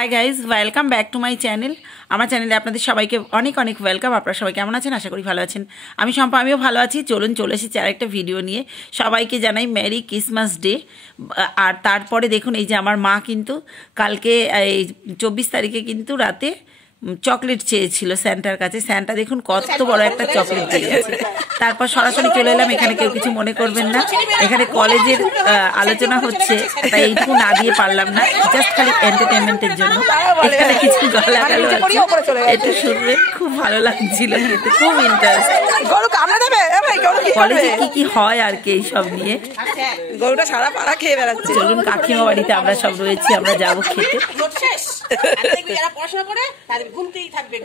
Hi guys, welcome back to my channel. আমার চ্যানেলে আপনাদের সবাইকে অনেক অনেক ওয়েলকাম। আপনারা সবাই কেমন আছেন? আশা করি ভালো আছেন। আমি শম্পা, আমিও ভালো আছি। চলে এসেছি আরেকটা ভিডিও নিয়ে। সবাইকে জানাই মেরি ক্রিসমাস ডে। আর তারপরে দেখুন, এই যে আমার মা কিন্তু কালকে এই 24 তারিখে কিন্তু রাতে চকলেট চেয়েছিল স্যান্টার কাছে। স্যান্টা দেখুন কত বড় একটা চকলেট দিয়ে গেছে। তারপর সরাসরি চলে এলাম এখানে। কেউ কিছু মনে করবেন না, এখানে কলেজের আলোচনা হচ্ছে, তাই এইটুকু না দিয়ে পারলাম না, জাস্ট খালি এন্টারটেনমেন্টের জন্য। এখানে কিছু গালাগাল একটু শুনবেন, খুব ভালো লাগছিল, খেতে খুব ইন্টারেস্ট। কলেজে কি কি হয় আর কি এইসব নিয়ে গরুটা সারা পাড়া খেয়ে বেড়াচ্ছে। চলুন কাকিমা বাড়িতে আমরা সব রয়েছি, আমরা যাবো খেতে। ঘুমতেই থাকবে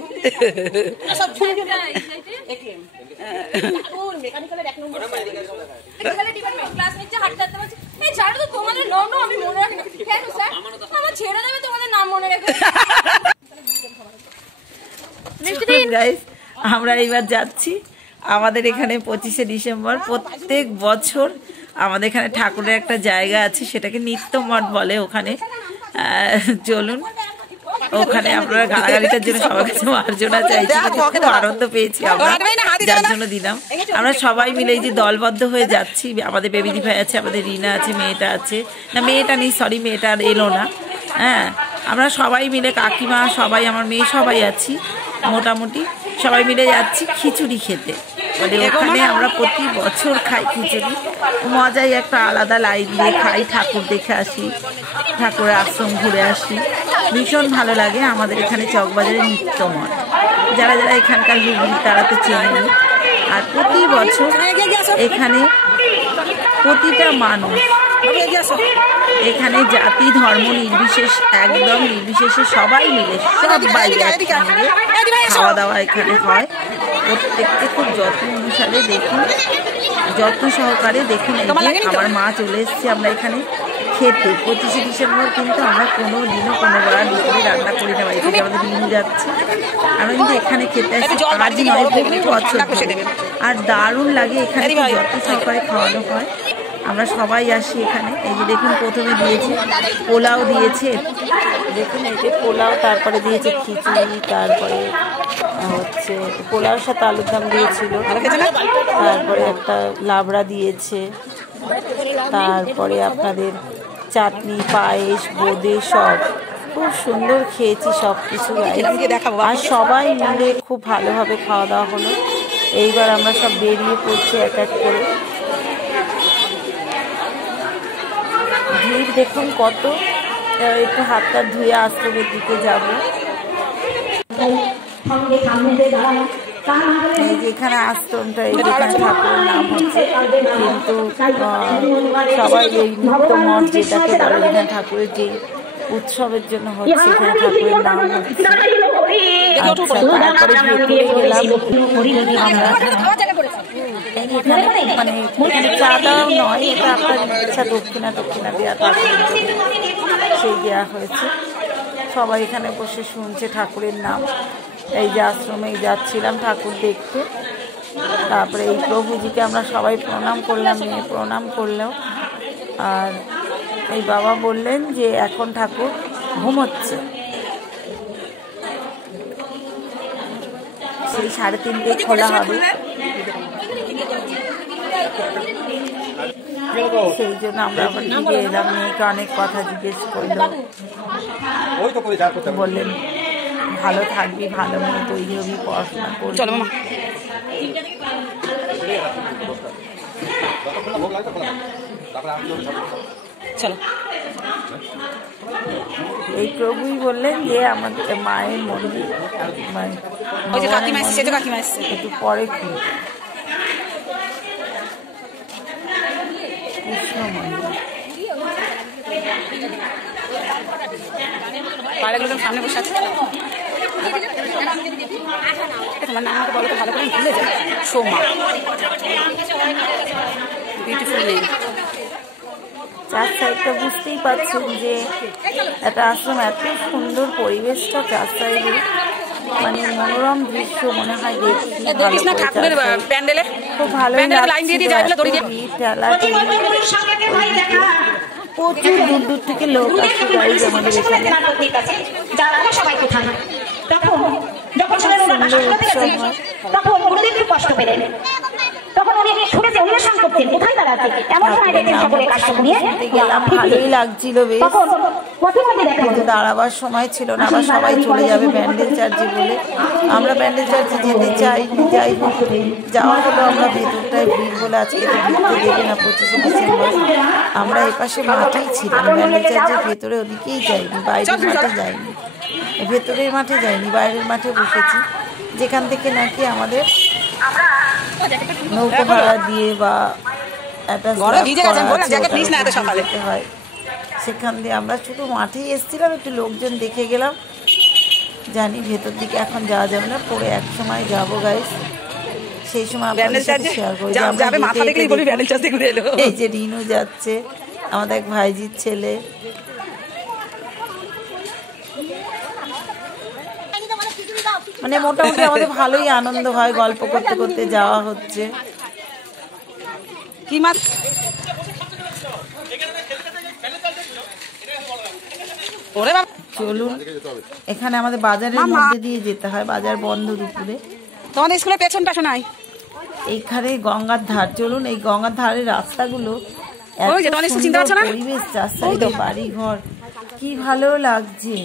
আমরা এইবার যাচ্ছি আমাদের এখানে 25শে ডিসেম্বর। প্রত্যেক বছর আমাদের এখানে ঠাকুরের একটা জায়গা আছে, সেটাকে নিত্যমঠ বলে। ওখানে চলুন, ওখানে আপনারা গালাগালিটার জন্য সবার কাছে মার্জনা চাইছি, খুব আনন্দ পেয়েছি আমরা, যার জন্য দিলাম। আমরা সবাই মিলে এই যে দলবদ্ধ হয়ে যাচ্ছি। আমাদের বেবিদি ভাই আছে, আমাদের রিনা আছে, মেয়েটা আছে, না মেয়েটা নেই, সরি মেয়েটা আর এলো না। হ্যাঁ, আমরা সবাই মিলে, কাকিমা সবাই, আমার মেয়ে সবাই আছি, মোটামুটি সবাই মিলে যাচ্ছি খিচুড়ি খেতে। মানে ওখানে আমরা প্রতি বছর খাই খিচুড়ি, মজাই একটা আলাদা, লাইন দিয়ে খাই, ঠাকুর দেখে আসি, ঠাকুরের আশ্রম ঘুরে আসি, ভীষণ ভালো লাগে। আমাদের এখানে চকবাজারে নিত্যমঠ, যারা যারা এখানকার হুগলি তারা তো চেনেনি। আর প্রতি বছর এখানে প্রতিটা মানুষ, এখানে জাতি ধর্ম নির্বিশেষ, একদম নির্বিশেষে সবাই মিলে, সবাই একসঙ্গে খাওয়া দাওয়া এখানে হয়। প্রত্যেককে খুব যত্ন অনুসারে দেখুন, যত্ন সহকারে দেখুন। এই যে আমার মা চলে এসছে আমরা এখানে খেতে। 25শে ডিসেম্বর কিন্তু আমরা কোনো দিনও কোনোবার দুপুরে রান্না করি না, বাড়ি থেকে আমাদের দিন যাচ্ছে। আমরা কিন্তু এখানে খেতে আসি আজই নয়, বহু বছর ধরে। আর দারুণ লাগে, এখানে যত্ন সহকারে খাওয়ানো হয়। আমরা সবাই আসি এখানে। এই যে দেখুন, প্রথমে দিয়েছে পোলাও দিয়েছে, দেখুন এই যে পোলাও, তারপরে দিয়েছে খিচুড়ি, তারপরে হচ্ছে পোলাওর সাথে আলুর দম দিয়েছিল, তারপরে একটা লাবড়া দিয়েছে, তারপরে আপনাদের চাটনি, পায়েস, বোঁদে, সব খুব সুন্দর খেয়েছি সব কিছু। আর সবাই মিলে খুব ভালোভাবে খাওয়া দাওয়া হলো। এইবার আমরা সব বেরিয়ে পড়ছি এক এক করে। ভিড় দেখুন কত, একটু হাতটা ধুয়ে আশ্রমের দিকে যাবো। এখানে আশ্রমটা, এখানে ঠাকুরের নাম হচ্ছে, কিন্তু সবাই এই নিত্যমঠ যেটাকে বলে, এখানে ঠাকুরের যে উৎসবের জন্য হচ্ছে, এখানে ঠাকুরের নাম হচ্ছে। তারপরে ভেতরে গেলাম আমরা। এখানে মানে এখানে চাঁদাও নয়, এটা আপনার ইচ্ছা, দক্ষিণা দেওয়া ঠাকুরের জন্য সেই দেওয়া হয়েছে। সবাই এখানে বসে শুনছে ঠাকুরের নাম। এই যে আশ্রমে যাচ্ছিলাম ঠাকুর দেখতে, তারপরে এই প্রভুজিকে আমরা সবাই প্রণাম করলাম, মেয়ে প্রণাম করলেও। আর এই বাবা বললেন যে এখন ঠাকুর ঘুমোচ্ছে, সেই 3:30 খোলা হবে, সেই জন্য আমরা আবার দিকে এলাম। মেয়েকে অনেক কথা জিজ্ঞেস করলো, বললেন ভালো থাকবি, ভালো মনে তৈরি হবি, পড়াশোনা করবি। চলো, এই প্রভুই বললেন যে আমাদের মায়ের মন্দির, একটু পরে খুব কৃষ্ণ মন্দির। সামনে বসে আছে, তোমার নাম আমাকে বলো তো, ভালো করে ভুলে যায়। Soma, beautiful name. চার সাইডটা বুঝতেই পারছেন যে একটা আশ্রম, এত সুন্দর পরিবেশটা চার সাইডে, মানে মনোরম দৃশ্য মনে হয় দেখছি। খুব ভালো লাগছে। প্রচুর দূর দূর থেকে লোক আসে গাইজ আমাদের এখানে। তখন গুরুদেব খুব কষ্ট পেলেন, তখন উনি ছুটেছে অন্বেষণ করছেন কোথায় তারা আছে। এমন সময় দেখছেন সকলে কাশ্যপ নিয়ে গেলাম, ভালোই লাগছিল বেশ, কিন্তু দাঁড়াবার সময় ছিল না, আবার সবাই চলে যাবে ব্যান্ডেল চার্চে বলে আমরা ব্যান্ডেল চার্চে যেতে চাইনি। যাই হোক যাওয়া হলো, আমরা ভেতরটায় ভিড় বলে আজকে তো ঢুকতে দেবে না 25শে ডিসেম্বর। আমরা এপাশে মাঠেই ছিলাম, ব্যান্ডেল চার্চের ভেতরে ওদিকেই যাইনি, বাইরের মাঠে যাইনি, ভেতরের মাঠে যাইনি, বাইরের মাঠে বসেছি, যেখান থেকে নাকি আমাদের নৌকো ভাড়া দিয়ে বা একটা হয়, সেখান দিয়ে আমরা শুধু মাঠেই এসেছিলাম, একটু লোকজন দেখে গেলাম। জানি ভেতর দিকে এখন যাওয়া যাবে না, পরে এক সময় যাবো গাইস, সেই সময় আপনাদের সাথে শেয়ার করি। এই যে রিনু যাচ্ছে, আমাদের এক ভাইজির ছেলে। মানে মোটামুটি আমাদের ভালোই আনন্দ হয়, গল্প করতে করতে যাওয়া হচ্ছে। কি মাছ চলুন, এখানে আমাদের বাজারের মধ্যে দিয়ে যেতে হয়, বাজার বন্ধ দুপুরে। তোমাদের স্কুলের পেছনটা শোনাই, এইখানে গঙ্গার ধার। চলুন, এই গঙ্গার ধারের রাস্তাগুলো পরিবেশ, চার সাইডে বাড়ি ঘর, কি ভালো লাগছে,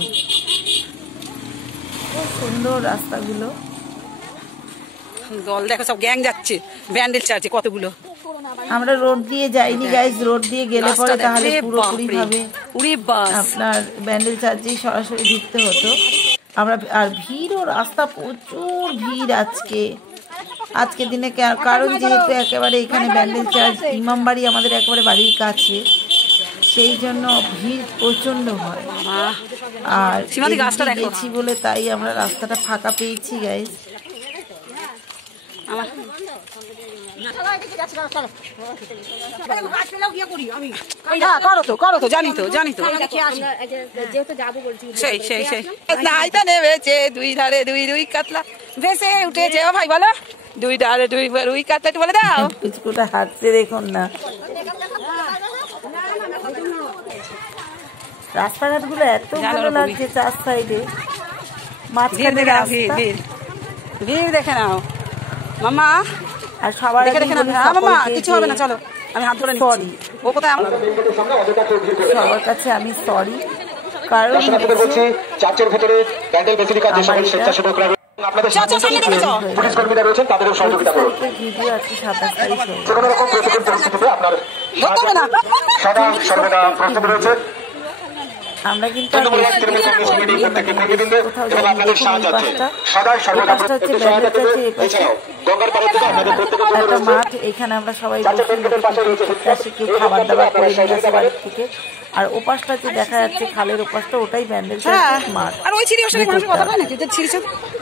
খুব সুন্দর রাস্তাগুলো। দল দেখো সব গ্যাং যাচ্ছে ব্যান্ডেল চার্চে কতগুলো। আমরা রোড দিয়ে যাইনি গাইজ, রোড দিয়ে গেলে পরে তাহলে পুরোপুরি ভাবে আপনার ব্যান্ডেল চার্চেই সরাসরি ঢুকতে হতো। আমরা আর ভিড়ও, রাস্তা প্রচুর ভিড় আজকে দিনে, কারণ যেহেতু একেবারে এখানে ব্যান্ডেল চার্চ ইমামবাড়ি আমাদের একেবারে বাড়ির কাছে, সেই জন্য ভিড় প্রচন্ড হয়। আর গেছি বলে তাই আমরা রাস্তাটা ফাঁকা পেয়েছি গাইজ। করো তো জানি তো নাইটা নেমেছে, দুই ধারে দুই কাতলা ভেসে উঠেছে। ও ভাই বলো, দুই ধারে দুই কাতলা, একটু বলে দাও। পিচকুটা হাঁটছে দেখুন না, রাস্তাঘাট গুলো এত ভালো লাগছে, চার সাইডে মাঝখানে ভিড় দেখে নাও মামা। আর সবার মামা কিছু হবে না, চলো আমি হাত ধরে সরি, ও কোথায় সবার কাছে আমি সরি, কারণ চার্চের ভেতরে প্যান্ডেল বেসিলিকা যে সকল স্বেচ্ছাসেবকরা আপনাদের পুলিশ কর্মীরা রয়েছেন, তাদেরও সহযোগিতা করুন। ভিডিও আছে 27 তারিখে, যে কোনো রকম প্রতিকূল পরিস্থিতিতে আপনার সদা সর্বদা প্রস্তুত রয়েছে। আমরা কিন্তু একটা মাঠ, এখানে আমরা সবাই বসে কেউ খাবার দাবার করে নিয়ে আসে বাড়ির থেকে। আর ওপাশটা যে দেখা যাচ্ছে খালের ওপাশটা, ওটাই ব্যান্ডেল মাঠ,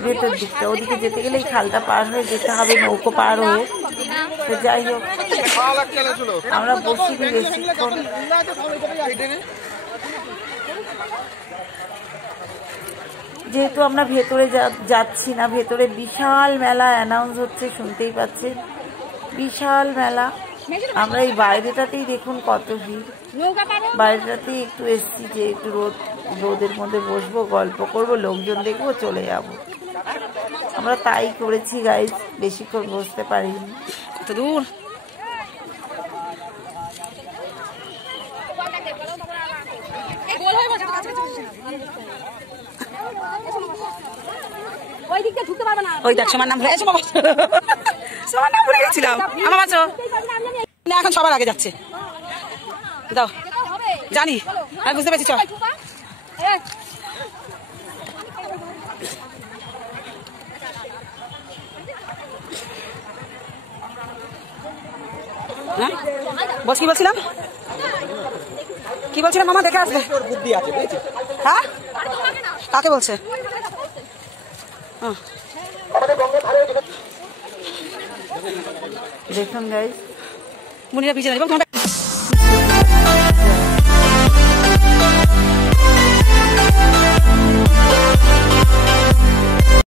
ভেতর দিকটা। ওদিকে যেতে গেলে খালটা পার হয়ে যেতে হবে, নৌকো পার হয়ে। তো যাই হোক, আমরা বসি বেশিক্ষণ। যেহেতু আমরা ভেতরে যাচ্ছি না, ভেতরে বিশাল মেলা অ্যানাউন্স হচ্ছে, শুনতেই পাচ্ছেন, বিশাল মেলা। আমরা এই বাইরেটাতেই দেখুন কত ভিড়, বাইরেটাতেই একটু এসছি যে একটু রোদের মধ্যে বসবো, গল্প করব, লোকজন দেখবো, চলে যাব। আমরা তাই করেছি গাইজ, বেশিক্ষণ বসতে পারিনি। কত দূর ওই দেখ সমান নাম সমান নাম ভুলে গেছিলাম। আমার বাঁচো, এখন সবার আগে যাচ্ছে, দাও জানি আমি বুঝতে পেরেছি। চল বস, কি বলছিলাম মামা? দেখে আসবে, হ্যাঁ কাকে বলছে? দেখুন গাইজ, মুনিরা পিছিয়ে